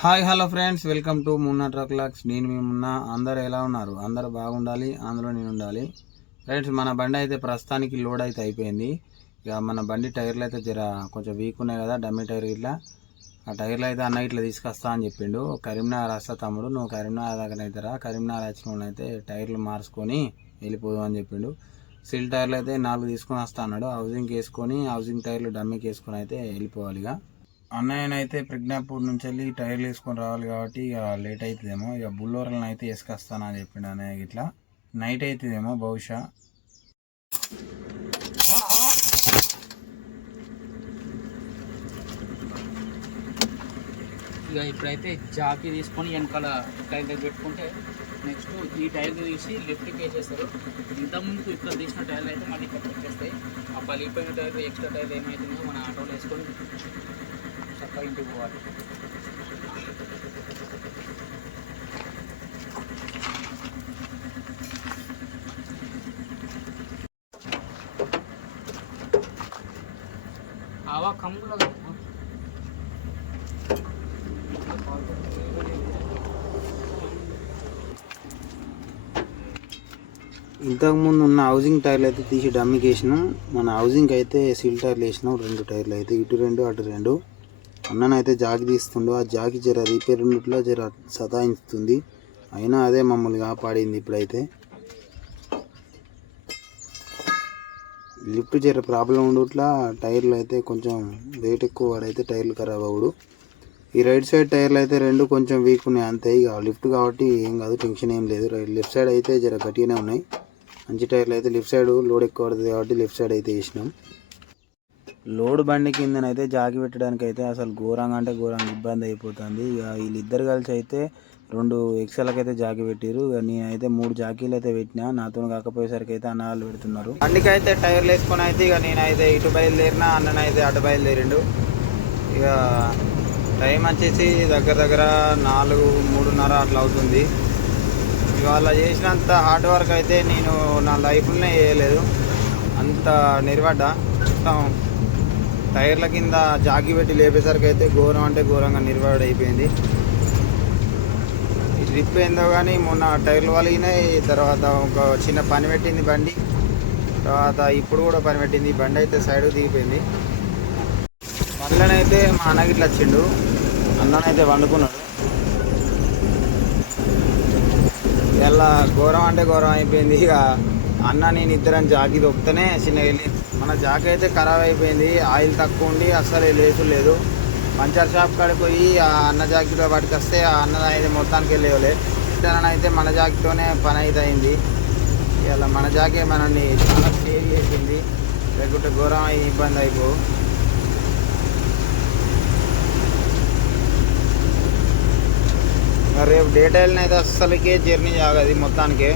Hi hello friends. Welcome to Munna truck lakhs. నేను మేమున్నా అందరు ఎలా ఉన్నారు? అందరు బాగుండాలి అందులో నేను ఉండాలి. ఫ్రెండ్స్ మన బండి అయితే ప్రస్తుతానికి లోడ్ అయితే అయిపోయింది. ఇక మన బండి టైర్లు అయితే జర కొంచెం వీక్ ఉన్నాయి కదా డమ్మీ టైర్ ఇట్లా ఆ టైర్లు అయితే అన్న ఇట్లా తీసుకొస్తా అని చెప్పిండు. కరీంనగర్ వస్తా తమ్ముడు. నువ్వు కరీంనగర్ దగ్గర అయితే రా కరీంనగర్ వచ్చిన అయితే టైర్లు మార్చుకొని వెళ్ళిపోదు అని చెప్పిండు. సిల్ టైర్లు అయితే నాలుగు తీసుకొని వస్తా అన్నాడు. హౌసింగ్కి వేసుకొని హౌసింగ్ టైర్లు డమ్మీకి వేసుకొని అయితే వెళ్ళిపోవాలి ఇక. అన్నయ్యనైతే ప్రజ్ఞాపూర్ నుంచి వెళ్ళి టైర్లు వేసుకొని రావాలి కాబట్టి ఇక లేట్ అవుతుందేమో ఇక బుల్లోరలను అయితే వేసుకొస్తానని చెప్పిండు అన్నయ్య ఇట్లా నైట్ అవుతుందేమో బహుశా. ఇక ఇప్పుడైతే జాకీ తీసుకొని వెనకాల టైర్ దగ్గర పెట్టుకుంటే నెక్స్ట్ ఈ టైర్ తీసి లెఫ్ట్కి వేసేస్తారు. ఇంతకుముందు ఇక్కడ తీసిన టైర్లు అయితే మళ్ళీ ఇక్కడ పెట్టేస్తాయి ఆ పలిగిపోయిన టైర్ ఎక్స్ట్రా టైర్ ఏమవుతుందో మన ఆటోలో వేసుకొని చక్కగా ఇంటికి పోవాలి ఆవా కమ్ములో ఇంతకుముందు ఉన్న హౌసింగ్ టైర్లు అయితే తీసి డమ్మీకి వేసినాం మన హౌసింగ్ అయితే సీల్ టైర్లు వేసినాం. రెండు టైర్లు అయితే. ఇటు రెండు అటు రెండు. అన్ననైతే జాకి తీస్తుండు. ఆ జాకి జర రిపేర్ ఉన్నట్లో జర సతాయిస్తుంది అయినా అదే మమ్మల్ని కాపాడింది ఇప్పుడైతే. లిఫ్ట్ జర ప్రాబ్లం ఉండట్లా టైర్లు అయితే కొంచెం వెయిట్ ఎక్కువ వాడైతే టైర్లు ఖరాబ్ అవ్వడు. ఈ రైట్ సైడ్ టైర్లు అయితే రెండు కొంచెం వీక్ ఉన్నాయి. అంతే ఇక లిఫ్ట్ కాబట్టి ఏం కాదు టెన్షన్ ఏం లేదు. లెఫ్ట్ సైడ్ అయితే జర గట్టిగానే ఉన్నాయి. మంచి టైర్లు అయితే లెఫ్ట్ సైడ్ లోడ్ ఎక్కువ పడుతుంది కాబట్టి లెఫ్ట్ సైడ్ అయితే వేసినాం. లోడ్ బండి కిందనైతే జాకి పెట్టడానికి అయితే అసలు ఘోరంగా అంటే ఘోరంగా ఇబ్బంది అయిపోతుంది. ఇక వీళ్ళిద్దరు కలిసి అయితే రెండు ఎక్సెల్కి అయితే జాకి పెట్టారు నేనైతే మూడు జాకీలు అయితే పెట్టినా. నాతో కాకపోయేసరికి అయితే అన్నాలు పెడుతున్నారు. బండికి అయితే టైర్లు వేసుకొని అయితే ఇక నేనైతే ఇటు బయలుదేరినా అన్ననైతే అటు బయలుదేరిండు. ఇక టైం వచ్చేసి దగ్గర దగ్గర నాలుగు మూడున్నర అట్లా అవుతుంది. ఇవాళ చేసినంత హార్డ్ వర్క్ అయితే నేను నా లైఫ్లోనే చేయలేదు. అంత నిర్వడ్డా మొత్తం టైర్ల కింద జాగి పెట్టి లేపేసరికి అయితే ఘోరం అంటే ఘోరంగా నిర్వాడ అయిపోయింది. ఈ ట్రిప్ ఏందో కానీ మొన్న టైర్లు వలిగినాయి తర్వాత ఒక చిన్న పని పెట్టింది బండి. తర్వాత ఇప్పుడు కూడా పని పెట్టింది బండి అయితే సైడ్ దిగిపోయింది. మళ్ళనైతే మా అన్నకి ఇట్లా వచ్చిండు అన్ననైతే వండుకున్నాడు. ఇలా ఘోరం అంటే ఘోరం అయిపోయింది ఇక అన్న నేను ఇద్దరం జాకి దొక్కుతనే చిన్న వెళ్ళి మన జాక్ అయితే ఖరాబ్ అయిపోయింది. ఆయిల్ తక్కువ ఉండి అస్సలు లేసు లేదు. పంచర్ షాప్ కాడికి పోయి ఆ అన్న జాకిలో పట్టుకొస్తే ఆ అన్న అయితే మొత్తానికి వెళ్ళేవలే అయితే మన జాకితోనే పని అయితే అయింది ఇలా మన జాకే మనల్ని చాలా సేవ్ చేసింది. లేకుంటే ఘోరం అయి ఇబ్బంది అయిపో. రేపు డే అయితే అస్సలకే జర్నీ ఆగది మొత్తానికే.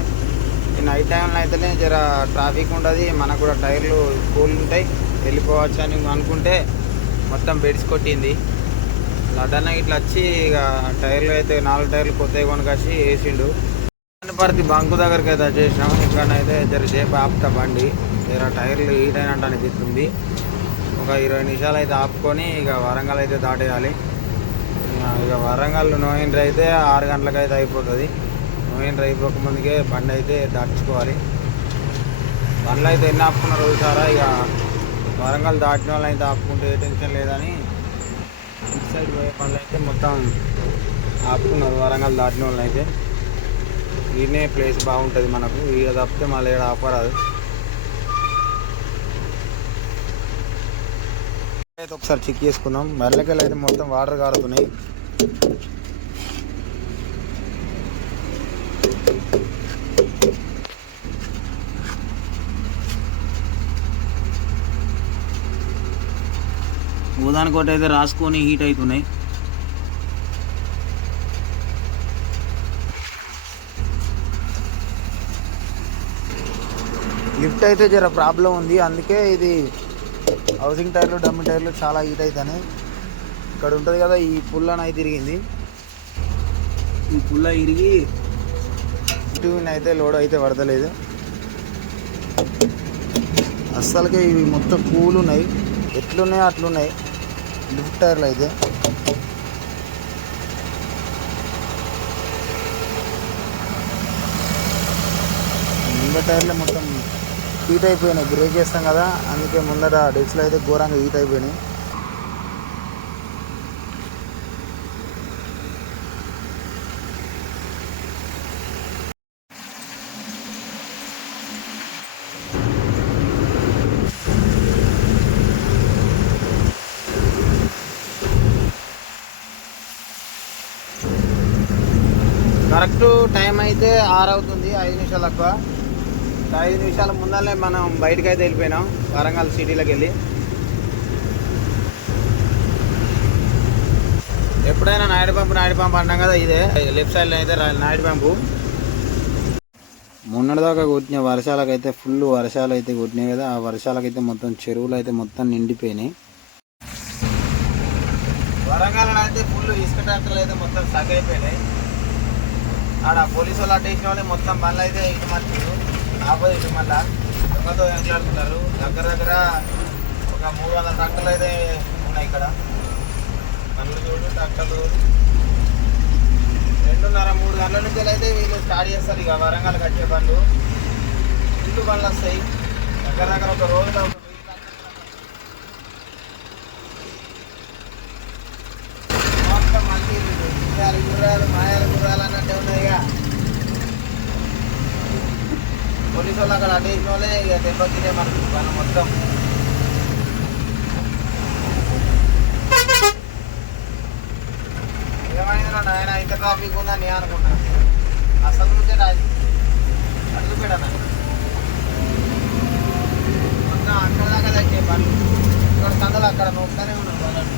నైట్ టైంలో అయితేనే జర ట్రాఫిక్ ఉండదు మనకు కూడా టైర్లు కూల్ ఉంటాయి. వెళ్ళిపోవచ్చు అని అనుకుంటే మొత్తం బెడ్స్ కొట్టింది. లడ్డన్న ఇట్లా వచ్చి ఇక టైర్లు అయితే నాలుగు టైర్లు కొత్తవి కొనుకొచ్చి వేసిండు. పర్తి బంకు దగ్గరికి అయితే వచ్చేసినాం. ఇక్కడనైతే జర సేపు ఆపుతా బండి. జర టైర్లు హీట్ అయినట్టు అనిపిస్తుంది. ఒక ఇరవై నిమిషాలు అయితే ఆపుకొని ఇక వరంగల్ అయితే దాటేయాలి. ఇక వరంగల్ నోయిండ్ర అయితే ఆరు గంటలకైతే అయిపోతుంది. నోయిండ్ర అయిపోక ముందుకే బండి అయితే దాటించుకోవాలి బండ్లు అయితే ఎన్ని ఆపుకున్నారు సారా ఇక వరంగల్ దాటిన వాళ్ళు అయితే ఆపుకుంటే ఏ టెన్షన్ లేదని ఇటు సైడ్ పోయే పనులు అయితే మొత్తం ఆపుకున్నారు వరంగల్ దాటిన వాళ్ళు అయితే. ఈయనే ప్లేస్ బాగుంటుంది మనకు. ఇక తప్పితే మళ్ళీ ఈడ ఆపరాదు. అయితే ఒకసారి చెక్ చేసుకున్నాం. మెల్లకెళ్ళి అయితే మొత్తం వాటర్ కారుతున్నాయి. ఊదానికోటి అయితే రాసుకొని హీట్ అవుతున్నాయి. లిఫ్ట్ అయితే జర ప్రాబ్లం ఉంది. అందుకే ఇది హౌసింగ్ టైర్లు డమ్మి టైర్లు చాలా హీట్ అవుతాయి ఇక్కడ ఉంటుంది కదా ఈ పుల్లన అయితే తిరిగింది. ఈ పుల్ల ఇరిగి ఇటు అయితే లోడ్ అయితే పడతలేదు. అస్సలకే ఇవి మొత్తం కూల్ ఉన్నాయి ఎట్లున్నాయో అట్లున్నాయి. లిఫ్ట్ టైర్లో అయితే. ముందు టైర్లో మొత్తం హీట్ అయిపోయినాయి. బ్రేక్ చేస్తాం కదా అందుకే ముందట డిస్క్లో అయితే ఘోరంగా హీట్ అయిపోయినాయి. కరెక్ట్ టైం అయితే ఆరు అవుతుంది ఐదు నిమిషాలు తక్కువ ఐదు నిమిషాల ముందరనే మనం బయటకు అయితే వెళ్ళిపోయినాం వరంగల్ సిటీలోకి వెళ్ళి. ఎప్పుడైనా నాయుడు పంపు నాయుడు పంపు అంటాం కదా ఇదే. లెఫ్ట్ సైడ్లో అయితే నాయుడు పంపు. మొన్నటిదాకా కొట్టిన వర్షాలకైతే ఫుల్ వర్షాలు అయితే కొట్టినాయి కదా ఆ వర్షాలకైతే మొత్తం చెరువులు అయితే మొత్తం నిండిపోయినాయి. వరంగల్ అయితే ఫుల్ ఇసుక ట్రాక్టర్లు అయితే మొత్తం సగ అయిపోయినాయి ఆడ పోలీసు వాళ్ళు అడ్డేసిన వాళ్ళు మొత్తం బండ్లు అయితే ఇటు మార్చారు ఆపోజిట్ మళ్ళా దొంగతో వెంకలాడుతున్నారు దగ్గర దగ్గర ఒక మూడు వందల ట్రాక్టర్లు అయితే ఉన్నాయి ఇక్కడ. బండ్లు చూడు ట్రాక్టర్లు. రెండున్నర మూడు గంటల నుంచి అయితే వీళ్ళు స్టార్ట్ చేస్తారు ఇక వరంగల్ కట్టే బండ్లు. ఇల్లు బండ్లు వస్తాయి. దగ్గర దగ్గర ఒక రోజు పోలీసు వాళ్ళు అక్కడ అడ్డేసిన వాళ్ళే ఇక దెబ్బతినే మనకు మన మొత్తం ఏమైందిరా నాయన ఇంత ట్రాఫిక్ ఉందని నేను అనుకున్నా అసలు నుంచే రాజు అడుగు పెడనా మొత్తం అక్కడ దాకా తెచ్చే పనులు ఇక్కడ సందులు అక్కడ నొక్కుతానే ఉన్నాం వాళ్ళని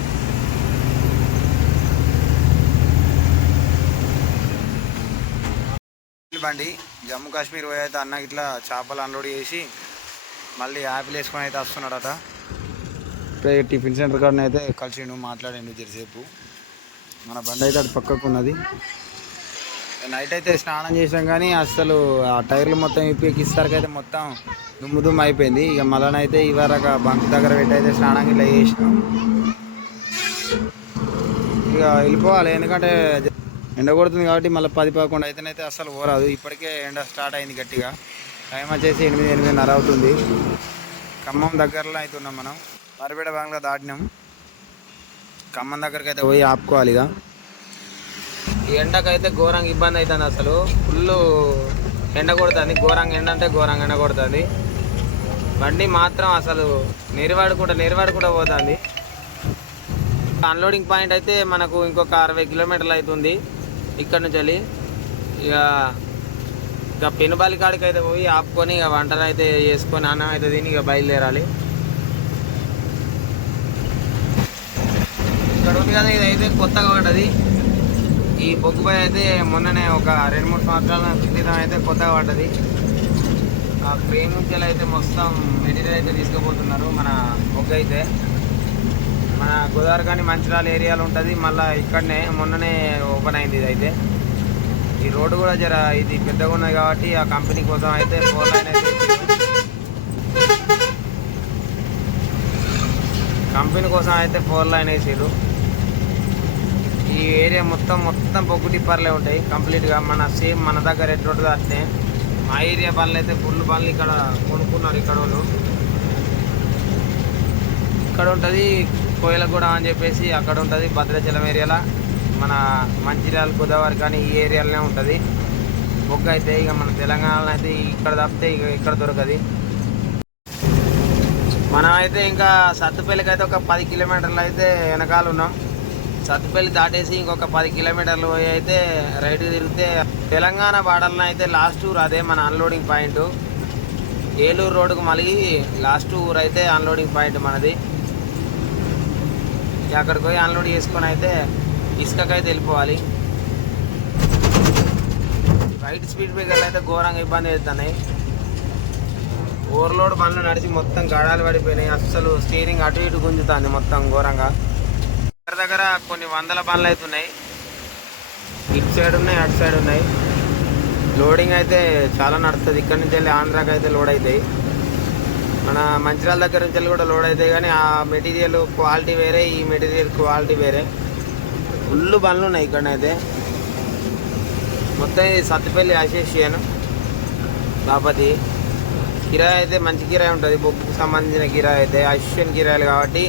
బండి జమ్మూ కాశ్మీర్ పోయి అయితే అన్న ఇట్లా చేపలు అన్లోడ్ చేసి మళ్ళీ యాపిల్ వేసుకొని అయితే వస్తున్నాడట. ఇప్పుడే టిఫిన్ సెంటర్ కాడనే అయితే కలిసిండు మాట్లాడిండు జరసేపు మన బండి అయితే అది పక్కకు ఉన్నది. నైట్ అయితే స్నానం చేసాం కానీ అసలు ఆ టైర్లు మొత్తం ఇప్పి అయితే మొత్తం దుమ్ము దుమ్ము అయిపోయింది. ఇక మళ్ళనైతే ఇవరక బంక్ దగ్గర పెట్టి అయితే స్నానం ఇట్లా చేసినాం. ఇక వెళ్ళిపోవాలి ఎందుకంటే ఎండ కొడుతుంది కాబట్టి మళ్ళీ పది పదకొండు అయితేనైతే అసలు పోరాదు. ఇప్పటికే ఎండ స్టార్ట్ అయింది గట్టిగా. టైం వచ్చేసి ఎనిమిది ఎనిమిదిన్నర అవుతుంది. ఖమ్మం దగ్గరలో అవుతున్నాం మనం. మరిపేట బంగ్లా దాటినాం. ఖమ్మం దగ్గరికి అయితే పోయి ఆపుకోవాలి ఇక. ఈ ఎండకైతే ఘోరంగా ఇబ్బంది అవుతుంది అసలు. ఫుల్ ఎండ కొడుతుంది. ఘోరంగా ఎండ అంటే ఘోరంగా ఎండ కొడుతుంది. బండి మాత్రం అసలు నెరవాడుకుంటా నెరవాడుకుంటా పోతుంది. అన్లోడింగ్ పాయింట్ అయితే మనకు ఇంకొక అరవై కిలోమీటర్లు అవుతుంది. ఇక్కడ నుంచి వెళ్ళి ఇక ఇక పెనుబాలి కాడికి అయితే పోయి ఆపుకొని ఇక వంటలు అయితే చేసుకొని అన్నం అయితే తిని ఇక బయలుదేరాలి. ఇక్కడ ఉంది కదా ఇది అయితే కొత్తగా పడ్డది. ఈ బొగ్గుబాయ్ అయితే మొన్ననే ఒక రెండు మూడు సంవత్సరాల క్రితం అయితే కొత్తగా పడ్డది. ఆ ట్రైన్ నుంచి అయితే మొత్తం మెటీరియల్ అయితే తీసుకుపోతున్నారు మన బొగ్గు అయితే మన గోదావరి కానీ మంచిర్యాల ఏరియాలో ఉంటుంది. మళ్ళీ ఇక్కడనే మొన్ననే ఓపెన్ అయింది ఇది అయితే ఈ రోడ్డు కూడా జర ఇది పెద్దగా ఉన్నది కాబట్టి ఆ కంపెనీ కోసం అయితే ఫోర్ లైన్ అయితే కంపెనీ కోసం అయితే ఫోర్ లైన్ వేసారు ఈ ఏరియా మొత్తం మొత్తం పొగ్గు టిప్పర్లే ఉంటాయి. కంప్లీట్గా మన సేమ్ మన దగ్గర ఎటువంటిది అట్లే మా ఏరియా పనులు అయితే ఫుల్ పనులు ఇక్కడ కొనుక్కున్నారు ఇక్కడ వాళ్ళు. ఇక్కడ ఉంటుంది కోయలగూడ అని చెప్పేసి అక్కడ ఉంటుంది భద్రాచలం ఏరియాలో. మన మంచిర్యాల గోదావరి కానీ ఈ ఏరియాలోనే ఉంటుంది. బొగ్గ అయితే ఇక మన తెలంగాణలో అయితే ఇక్కడ తప్పితే ఇక ఇక్కడ దొరకది. మనం అయితే ఇంకా సత్తుపల్లికి అయితే ఒక పది కిలోమీటర్లు అయితే వెనకాల ఉన్నాం. సత్తుపల్లి దాటేసి ఇంకొక పది కిలోమీటర్లు పోయి అయితే రైట్ తిరిగితే తెలంగాణ బార్డర్లో అయితే లాస్ట్ ఊరు అదే మన అన్లోడింగ్ పాయింట్. ఏలూరు రోడ్డుకు మళ్ళీ లాస్ట్ ఊరు అయితే అన్లోడింగ్ పాయింట్ మనది. అక్కడికి పోయి అన్లోడ్ చేసుకొని అయితే ఇసుకకైతే వెళ్ళిపోవాలి. రైట్ స్పీడ్ బ్రేకర్లు అయితే ఘోరంగా ఇబ్బంది అవుతున్నాయి. ఓవర్లోడ్ బండ్లు నడిచి మొత్తం గడాలు పడిపోయినాయి. అస్సలు స్టీరింగ్ అటు ఇటు గుంజుతుంది మొత్తం ఘోరంగా. దగ్గర దగ్గర కొన్ని వందల బండ్లు అవుతున్నాయి ఇటు సైడ్ ఉన్నాయి అటు సైడ్ ఉన్నాయి. లోడింగ్ అయితే చాలా నడుస్తుంది. ఇక్కడ నుంచి వెళ్ళి ఆంధ్రాకి అయితే లోడ్ అవుతాయి. మన మంచిర్యాల దగ్గర నుంచి కూడా లోడ్ అవుతాయి కానీ ఆ మెటీరియల్ క్వాలిటీ వేరే ఈ మెటీరియల్ క్వాలిటీ వేరే. ఫుల్ బండ్లు ఉన్నాయి ఇక్కడనైతే. మొత్తం ఇది సత్తుపల్లి అసోసియేషన్ బాపతి. కిరాయి అయితే మంచి కిరాయి ఉంటుంది. బొగ్గుకు సంబంధించిన కిరాయి అయితే అసిస్టెంట్ కిరాయిలు కాబట్టి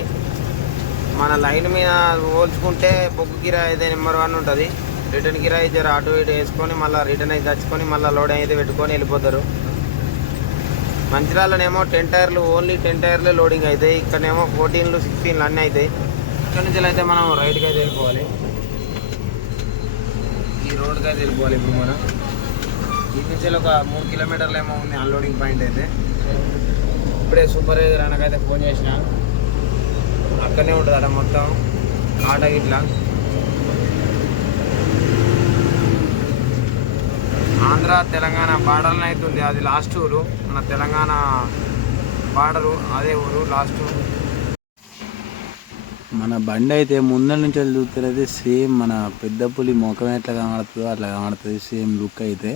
మన లైన్ మీద పోల్చుకుంటే బొగ్గు కిరాయి అయితే నెంబర్ వన్ ఉంటుంది. రిటర్న్ కిరాయి అయితే అటు ఇటు వేసుకొని మళ్ళీ రిటర్న్ అయితే తెచ్చుకొని మళ్ళీ లోడ్ అయితే పెట్టుకొని వెళ్ళిపోతారు. మంచిరాలనేమో టెన్ టైర్లు ఓన్లీ టెన్ టైర్లే లోడింగ్ అవుతాయి ఇక్కడనేమో ఫోర్టీన్లు సిక్స్టీన్లు అన్నీ అవుతాయి ఇక్కడ నుంచి అయితే మనం రైట్కి అయితే వెళ్ళిపోవాలి. ఈ రోడ్కి అయితే వెళ్ళిపోవాలి ఇప్పుడు మనం. ఈ నుంచి ఒక మూడు కిలోమీటర్లు ఏమో ఉంది అన్లోడింగ్ పాయింట్ అయితే. ఇప్పుడే సూపర్ అన్నకైతే ఫోన్ చేసిన. అక్కడనే ఉంటుంది మొత్తం. ఆట ఇట్లా ఆంధ్ర తెలంగాణ బార్డర్లో అయితే ఉంది అది లాస్ట్ ఊరు. మన తెలంగాణ బార్డరు అదే ఊరు లాస్ట్ మన బండి అయితే ముందర నుంచి వెళ్ళి చూస్తే సేమ్ మన పెద్ద పులి ముఖం ఎట్లా కనబడుతుందో అట్లా కనబడుతుంది. సేమ్ లుక్ అయితే.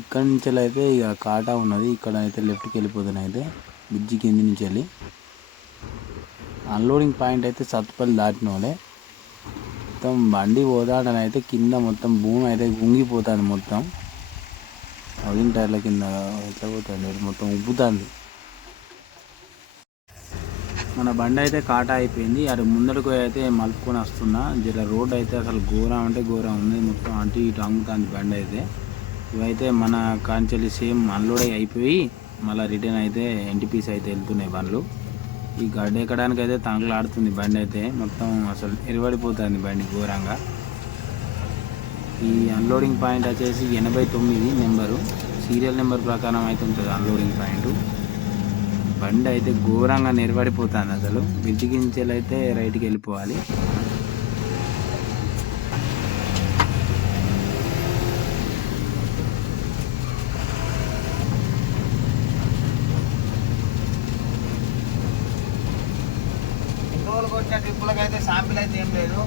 ఇక్కడ నుంచి అయితే ఇక కాటా ఉన్నది. ఇక్కడ అయితే లెఫ్ట్కి వెళ్ళిపోతున్నాయి అయితే. బ్రిడ్జి కింది నుంచి వెళ్ళి. అన్లోడింగ్ పాయింట్ అయితే సత్పల్లి దాటిన వాళ్ళే. మొత్తం బండి పోతాడని అయితే కింద మొత్తం భూమి అయితే గుంగిపోతుంది మొత్తం. హౌసింగ్ టైర్ల కింద ఎట్లా పోతుంది మొత్తం ఉబ్బుతుంది. మన బండి అయితే కాటా అయిపోయింది. అటు ముందరకు అయితే మలుపుకొని వస్తున్నా. జర రోడ్ అయితే అసలు ఘోరం అంటే ఘోరం ఉంది. మొత్తం అటు ఇటు అంగుతుంది బండి అయితే. ఇవైతే మన కాంచెల్లి సేమ్ అన్లోడ్ అయిపోయి మళ్ళీ రిటర్న్ అయితే ఎన్టీపీస్ అయితే వెళ్తున్నాయి బండ్లు. ఈ గడ్డ ఎక్కడానికి అయితే తంగలాడుతుంది బండి అయితే మొత్తం అసలు ఎరవడిపోతుంది బండి ఘోరంగా. ఈ అన్లోడింగ్ పాయింట్ వచ్చేసి ఎనభై తొమ్మిది నెంబరు. సీరియల్ నెంబర్ ప్రకారం అయితే ఉంటుంది అన్లోడింగ్ పాయింట్ బండి అయితే ఘోరంగా నిలబడిపోతుంది అసలు. మిర్చికించెలు అయితే రైట్కి వెళ్ళిపోవాలి. వచ్చిన ట్రిప్పులకు అయితే శాంపిల్ అయితే ఏం లేదు.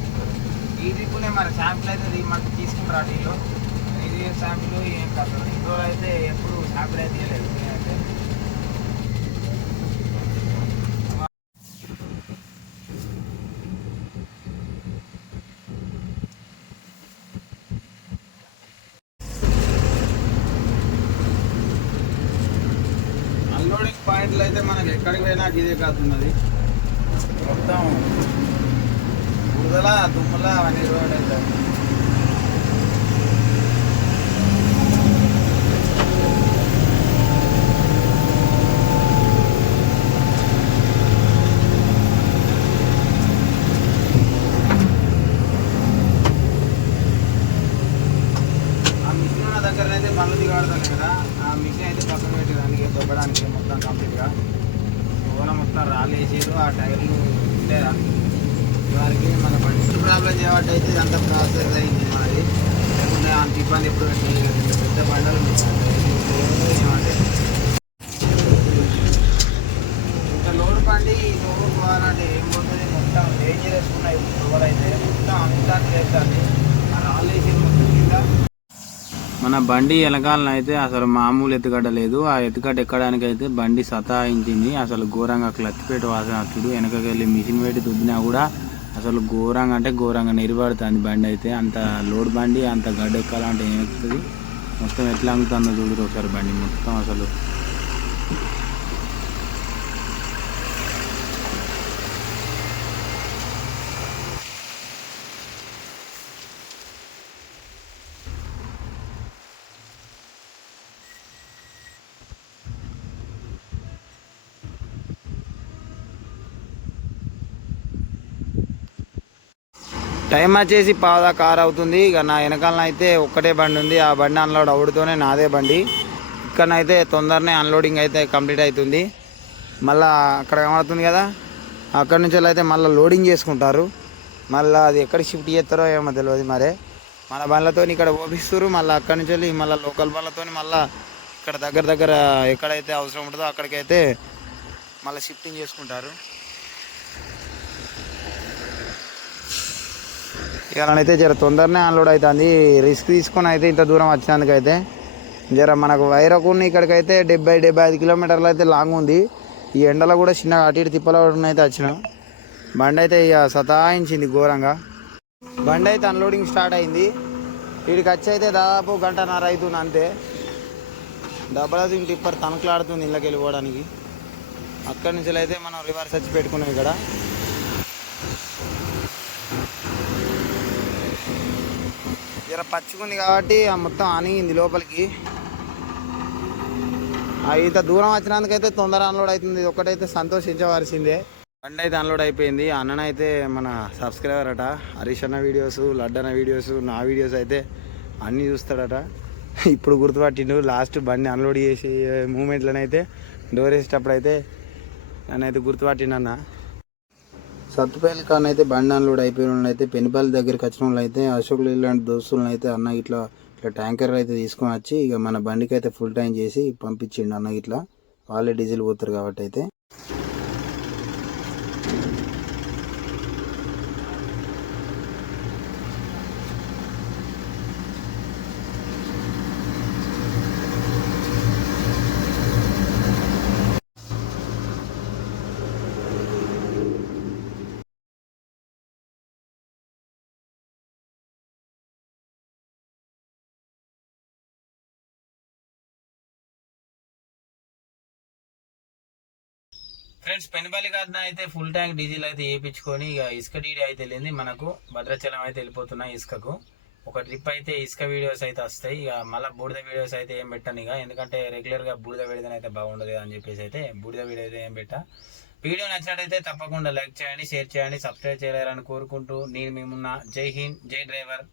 ఈ ట్రిప్పులే మరి శాంపిల్ అయితే ఇది మనకి తీసుకుంటారు వీళ్ళు ఇది శాంపిల్ ఏం కాదు. ఇంట్లో అయితే ఎప్పుడు శాంపిల్ అయితే ఇవ్వలేదు నేనైతే. అన్లోడింగ్ పాయింట్లు అయితే మనకి ఎక్కడికి పోయినా ఇదే కాదున్నది మొత్తం బురదల దుమ్ముల అవన్నీ రోడ్ అయితే ఆ మిషన్ దగ్గర అయితే బండ్లు దిగాడుతాను కదా. ఆ మిషన్ అయితే పక్కన పెట్టడానికి దొబ్బడానికి మొత్తం కంప్లీట్గా అట్లా రాలేసారు ఆ టైర్లు ఉండేరా. వారికి మన బండి ప్రాబ్లం చేయబట్టి అయితే ఇదంతా ప్రాసెస్ అయింది మనది లేకుంటే అంత ఇబ్బంది ఎప్పుడు పెట్టలేదు. పెద్ద బండలు ఏమంటే ఇంకా లోడ్ బండి లోడ్ పోవాలంటే ఏం పోతుంది మొత్తం డేంజరస్ ఉన్నాయి లోడ్ అయితే మొత్తం అంతా చేస్తుంది ఆ రాళ్ళు వేసి మొత్తం కింద మన బండి వెనకాలనైతే అసలు మామూలు ఎత్తుగడ్డ లేదు. ఆ ఎత్తుగడ్డ ఎక్కడానికి అయితే బండి సతాయించింది. అసలు ఘోరంగా క్లచ్ పెట్టి వాసన వచ్చుడు వెనకకి వెళ్ళి మిషన్ పెట్టి దుద్దినా కూడా అసలు ఘోరంగా అంటే ఘోరంగా నిలబడుతుంది బండి అయితే. అంత లోడ్ బండి అంత గడ్డ ఎక్కాలంటే ఏం మొత్తం ఎట్లా అంగుతుందో చూడరు ఒకసారి బండి మొత్తం అసలు. టైం వచ్చేసి పాదా కార్ అవుతుంది. ఇక నా వెనకాలన అయితే ఒక్కటే బండి ఉంది. ఆ బండి అన్లోడ్ అవుడుతోనే నాదే బండి. ఇక్కడనైతే తొందరనే అన్లోడింగ్ అయితే కంప్లీట్ అవుతుంది. మళ్ళా అక్కడ కనబడుతుంది కదా? అక్కడి నుంచి అయితే మళ్ళీ లోడింగ్ చేసుకుంటారు. మళ్ళీ అది ఎక్కడ షిఫ్ట్ చేస్తారో ఏమో తెలియదు మరే. మన బండ్లతో ఇక్కడ ఓపిస్తారు మళ్ళీ అక్కడి నుంచి వెళ్ళి మళ్ళీ లోకల్ బండ్లతో మళ్ళీ ఇక్కడ దగ్గర దగ్గర ఎక్కడైతే అవసరం ఉంటుందో అక్కడికైతే మళ్ళీ షిఫ్టింగ్ చేసుకుంటారు. ఇక జర తొందరనే అన్లోడ్ అవుతుంది రిస్క్ తీసుకొని అయితే ఇంత దూరం వచ్చినందుకైతే జర మనకు వైరకుని ఇక్కడికైతే డెబ్బై డెబ్బై ఐదు కిలోమీటర్లు అయితే లాంగ్ ఉంది. ఈ ఎండలో కూడా చిన్నగా అటు ఇటు తిప్పల అయితే వచ్చినాం. బండి అయితే ఇక సతాయించింది ఘోరంగా. బండి అయితే అన్లోడింగ్ స్టార్ట్ అయింది. వీడికి వచ్చి అయితే దాదాపు గంటన్నర అవుతుంది అంతే. డబల్ హౌసింగ్ టిప్పర్ తనకలాడుతుంది ఇళ్ళకి వెళ్ళిపోవడానికి అక్కడి నుంచి అయితే మనం రివర్స్ వచ్చి పెట్టుకున్నాం ఇక్కడ. జర పచ్చుకుంది కాబట్టి ఆ మొత్తం ఆనిగింది లోపలికి. ఇంత దూరం వచ్చినందుకైతే తొందర అన్లోడ్ అవుతుంది. ఇది ఒక్కటైతే సంతోషించవలసిందే. బండి అయితే అన్లోడ్ అయిపోయింది. అన్నన అయితే మన సబ్స్క్రైబర్ అట హరీష్ అన్న వీడియోస్ లడ్డన్న వీడియోస్ నా వీడియోస్ అయితే అన్నీ చూస్తాడట. ఇప్పుడు గుర్తుపట్టిండు లాస్ట్ బండి అన్లోడ్ చేసి మూమెంట్లోనైతే డోర్ వేసేటప్పుడు అయితే నన్నైతే గుర్తుపట్టిండు అన్న. సత్తుపల్లి కాని అయితే బండి అయిపోయిన వాళ్ళు అయితే పెనుపల్లి దగ్గరికి వచ్చిన వాళ్ళు అయితే అశోక్ ఇలాంటి దోస్తులను అయితే అన్న ఇట్లా ఇట్లా ట్యాంకర్ అయితే తీసుకొని వచ్చి ఇక మన బండికి అయితే ఫుల్ ట్యాంక్ చేసి పంపించిండు అన్న ఇట్లా. వాళ్ళే డీజిల్ పోతారు కాబట్టి అయితే. ఫ్రెండ్స్ పెనుపల్లి కాదన అయితే ఫుల్ ట్యాంక్ డీజిల్ అయితే వేయించుకొని ఇక ఇసుక డీడీ అయితే వెళ్ళింది. మనకు భద్రాచలం అయితే వెళ్ళిపోతున్నాయి ఇసుకకు. ఒక ట్రిప్ అయితే ఇసుక వీడియోస్ అయితే వస్తాయి. ఇక మళ్ళీ బూడిద వీడియోస్ అయితే ఏం పెట్టాను ఇక ఎందుకంటే రెగ్యులర్గా బూడిద పెడితే అయితే బాగుండదు అని చెప్పేసి అయితే బూడిద వీడియో అయితే ఏం పెట్టా. వీడియో నచ్చినట్టయితే తప్పకుండా లైక్ చేయండి షేర్ చేయండి సబ్స్క్రైబ్ చేయాలని కోరుకుంటూ నేను మేమున్న జై హింద్ జై డ్రైవర్.